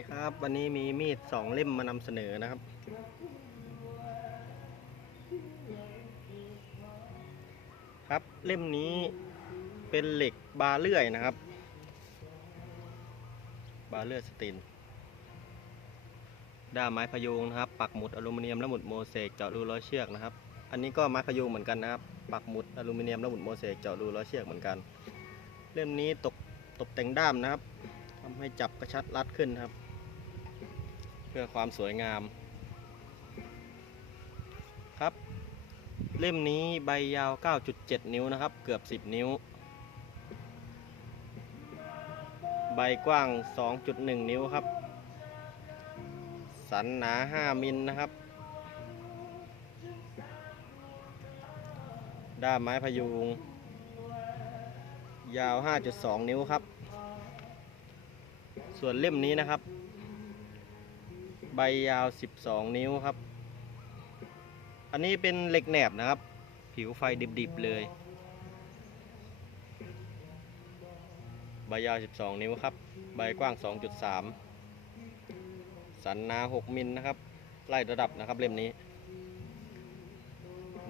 ดีครับ วันนี้มีมีดสองเล่มมานำเสนอนะครับ ครับเล่มนี้เป็นเหล็กบาเลื่อยนะครับ บาเลื่อยสตินด้ามไม้พยุงนะครับ ปักหมุดอลูมิเนียมและหมุดโมเสกเจาะรูร้อยเชือกนะครับ อันนี้ก็ไม้พยุงเหมือนกันนะครับ ปักหมุดอลูมิเนียมและหมุดโมเสกเจาะรูร้อยเชือกเหมือนกัน เล่มนี้ตกตกแต่งด้ามนะครับทำให้จับกระชัดรัดขึ้นครับ เพื่อความสวยงาม ครับ เล่มนี้ใบยาว 9.7 นิ้วนะครับ เกือบ 10 นิ้ว ใบกว้าง 2.1 นิ้วครับ สันหนา 5 มิลนะครับ ด้ามไม้พยุง ยาว 5.2 นิ้วครับ ส่วนเล่มนี้นะครับ ใบยาว 12 นิ้วครับ อันนี้เป็นเหล็กแหนบนะครับ ผิวไฟดิบๆเลย ใบยาว 12 นิ้วครับ ใบกว้าง 2.3 สันนา 6 มิลนะครับ ไล่ระดับนะครับเล่มนี้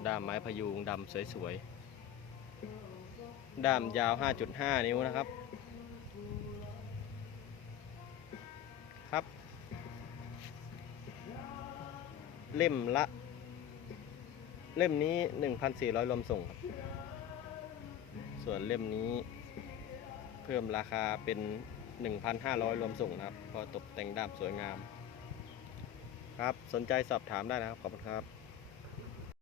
ด้ามไม้พยุงดำสวยๆ ด้ามยาว 5.5 นิ้วนะครับ ครับ เล่มละ เล่มนี้ 1,400รวมส่งครับ ส่วนเล่มนี้ เพิ่มราคาเป็น 1,500รวมส่งนะครับ พอตกแต่งด้าบสวยงาม ครับ สนใจสอบถามได้นะครับ ขอบคุณครับ